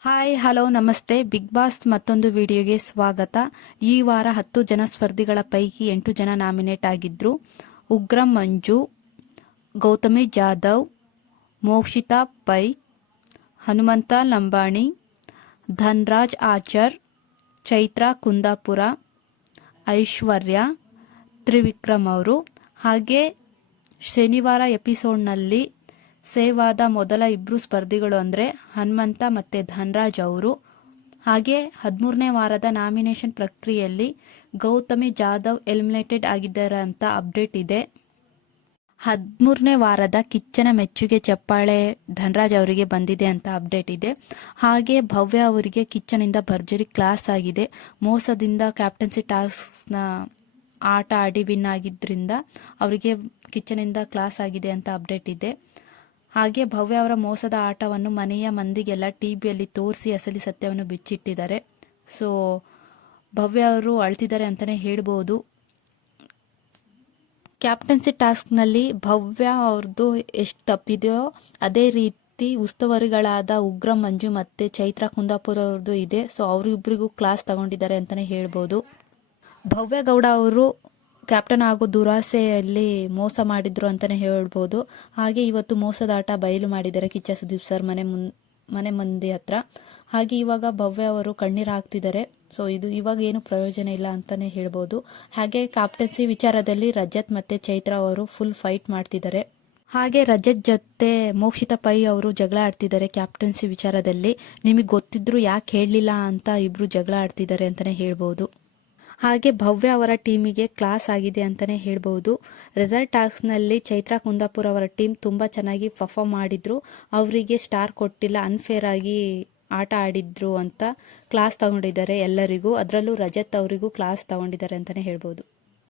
Hi, hello, namaste. Bigg Boss ಮತ್ತೊಂದು ವಿಡಿಯೋಗೆ ಸ್ವಾಗತ. ಈ ವಾರ ಹತ್ತು ಜನ ಸ್ಪರ್ಧಿಗಳ ಪೈಕಿ ಎಂಟು ಜನ ನಾಮಿನೇಟ್ ಆಗಿದ್ರು. ಉಗ್ರ ಮಂಜು, ಗೌತಮಿ ಜಾಧವ್, ಮೋಕ್ಷಿತಾ ಪೈ, ಹನುಮಂತ ಲಂಬಾಣಿ, ಧನ್ರಾಜ್ ಆಚರ್, ಚೈತ್ರಾ ಕುಂದಾಪುರ, ಐಶ್ವರ್ಯ, ತ್ರಿವಿಕ್ರಮ್ ಅವರು. ಹಾಗೆ ಶನಿವಾರ ಎಪಿಸೋಡ್ನಲ್ಲಿ ಸೇವ್ ಆದ ಮೊದಲ ಇಬ್ರು ಸ್ಪರ್ಧಿಗಳು ಅಂದರೆ ಹನುಮಂತ ಮತ್ತು ಧನ್ರಾಜ್ ಅವರು. ಹಾಗೆ ಹದಿಮೂರನೇ ವಾರದ ನಾಮಿನೇಷನ್ ಪ್ರಕ್ರಿಯೆಯಲ್ಲಿ ಗೌತಮಿ ಜಾಧವ್ ಎಲಿಮಿನೇಟೆಡ್ ಆಗಿದ್ದಾರೆ ಅಂತ ಅಪ್ಡೇಟ್ ಇದೆ. ಹದಿಮೂರನೇ ವಾರದ ಕಿಚ್ಚನ ಮೆಚ್ಚುಗೆ ಚಪ್ಪಾಳೆ ಧನರಾಜ್ ಅವರಿಗೆ ಬಂದಿದೆ ಅಂತ ಅಪ್ಡೇಟ್ ಇದೆ. ಹಾಗೆ ಭವ್ಯ ಅವರಿಗೆ ಕಿಚ್ಚನಿಂದ ಭರ್ಜರಿ ಕ್ಲಾಸ್ ಆಗಿದೆ. ಮೋಸದಿಂದ ಕ್ಯಾಪ್ಟನ್ಸಿ ಟಾಸ್ಕ್ನ ಆಟ ಆಡಿ ವಿನ್ ಆಗಿದ್ದರಿಂದ ಅವರಿಗೆ ಕಿಚ್ಚನಿಂದ ಕ್ಲಾಸ್ ಆಗಿದೆ ಅಂತ ಅಪ್ಡೇಟ್ ಇದೆ. ಹಾಗೆ ಭವ್ಯ ಅವರ ಮೋಸದ ಆಟವನ್ನು ಮನೆಯ ಮಂದಿಗೆಲ್ಲ ಟಿ ವಿಯಲ್ಲಿ ತೋರಿಸಿ ಅಸಲಿ ಸತ್ಯವನ್ನು ಬಿಚ್ಚಿಟ್ಟಿದ್ದಾರೆ. ಸೊ ಭವ್ಯ ಅವರು ಅಳ್ತಿದ್ದಾರೆ ಅಂತಲೇ ಹೇಳ್ಬೋದು. ಕ್ಯಾಪ್ಟನ್ಸಿ ಟಾಸ್ಕ್ನಲ್ಲಿ ಭವ್ಯ ಅವ್ರದ್ದು ಎಷ್ಟು ತಪ್ಪಿದೆಯೋ ಅದೇ ರೀತಿ ಉಸ್ತುವಾರಿಗಳಾದ ಉಗ್ರ ಮಂಜು ಮತ್ತು ಚೈತ್ರ ಕುಂದಾಪುರ ಅವ್ರದ್ದು ಇದೆ. ಸೊ ಅವರಿಬ್ಬರಿಗೂ ಕ್ಲಾಸ್ ತಗೊಂಡಿದ್ದಾರೆ ಅಂತಲೇ ಹೇಳ್ಬೋದು. ಭವ್ಯ ಗೌಡ ಅವರು ಕ್ಯಾಪ್ಟನ್ ಆಗೋ ದುರಾಸೆಯಲ್ಲಿ ಮೋಸ ಮಾಡಿದ್ರು ಅಂತಲೇ ಹೇಳ್ಬೋದು. ಹಾಗೆ ಇವತ್ತು ಮೋಸದ ಆಟ ಬಯಲು ಮಾಡಿದ್ದಾರೆ ಕಿಚ್ಚ ಸುದೀಪ್ ಸರ್ ಮನೆ ಮುನ್, ಮನೆ ಮಂದಿ ಹತ್ರ. ಹಾಗೆ ಇವಾಗ ಭವ್ಯ ಅವರು ಕಣ್ಣೀರು ಹಾಕ್ತಿದ್ದಾರೆ. ಸೊ ಇದು ಇವಾಗ ಏನು ಪ್ರಯೋಜನ ಇಲ್ಲ ಅಂತಲೇ ಹೇಳ್ಬೋದು. ಹಾಗೆ ಕ್ಯಾಪ್ಟನ್ಸಿ ವಿಚಾರದಲ್ಲಿ ರಜತ್ ಮತ್ತು ಚೈತ್ರ ಅವರು ಫುಲ್ ಫೈಟ್ ಮಾಡ್ತಿದ್ದಾರೆ. ಹಾಗೆ ರಜತ್ ಜೊತೆ ಮೋಕ್ಷಿತ ಪೈ ಅವರು ಜಗಳ ಆಡ್ತಿದ್ದಾರೆ ಕ್ಯಾಪ್ಟನ್ಸಿ ವಿಚಾರದಲ್ಲಿ. ನಿಮಗೆ ಗೊತ್ತಿದ್ರು ಯಾಕೆ ಹೇಳಲಿಲ್ಲ ಅಂತ ಇಬ್ರು ಜಗಳ ಆಡ್ತಿದ್ದಾರೆ ಅಂತಲೇ ಹೇಳ್ಬೋದು. ಹಾಗೆ ಭವ್ಯ ಅವರ ಟೀಮಿಗೆ ಕ್ಲಾಸ್ ಆಗಿದೆ ಅಂತಲೇ ಹೇಳ್ಬೋದು. ರಿಸಲ್ಟ್ ಟಾಸ್ಕ್ನಲ್ಲಿ ಚೈತ್ರ ಕುಂದಾಪುರ ಅವರ ಟೀಮ್ ತುಂಬ ಚೆನ್ನಾಗಿ ಪರ್ಫಾರ್ಮ್ ಮಾಡಿದ್ರು. ಅವರಿಗೆ ಸ್ಟಾರ್ ಕೊಟ್ಟಿಲ್ಲ ಅನ್ಫೇರ್ ಆಗಿ ಆಟ ಆಡಿದ್ರು ಅಂತ ಕ್ಲಾಸ್ ತಗೊಂಡಿದ್ದಾರೆ ಎಲ್ಲರಿಗೂ. ಅದರಲ್ಲೂ ರಜತ್ ಅವರಿಗೂ ಕ್ಲಾಸ್ ತಗೊಂಡಿದ್ದಾರೆ ಅಂತಲೇ ಹೇಳ್ಬೋದು.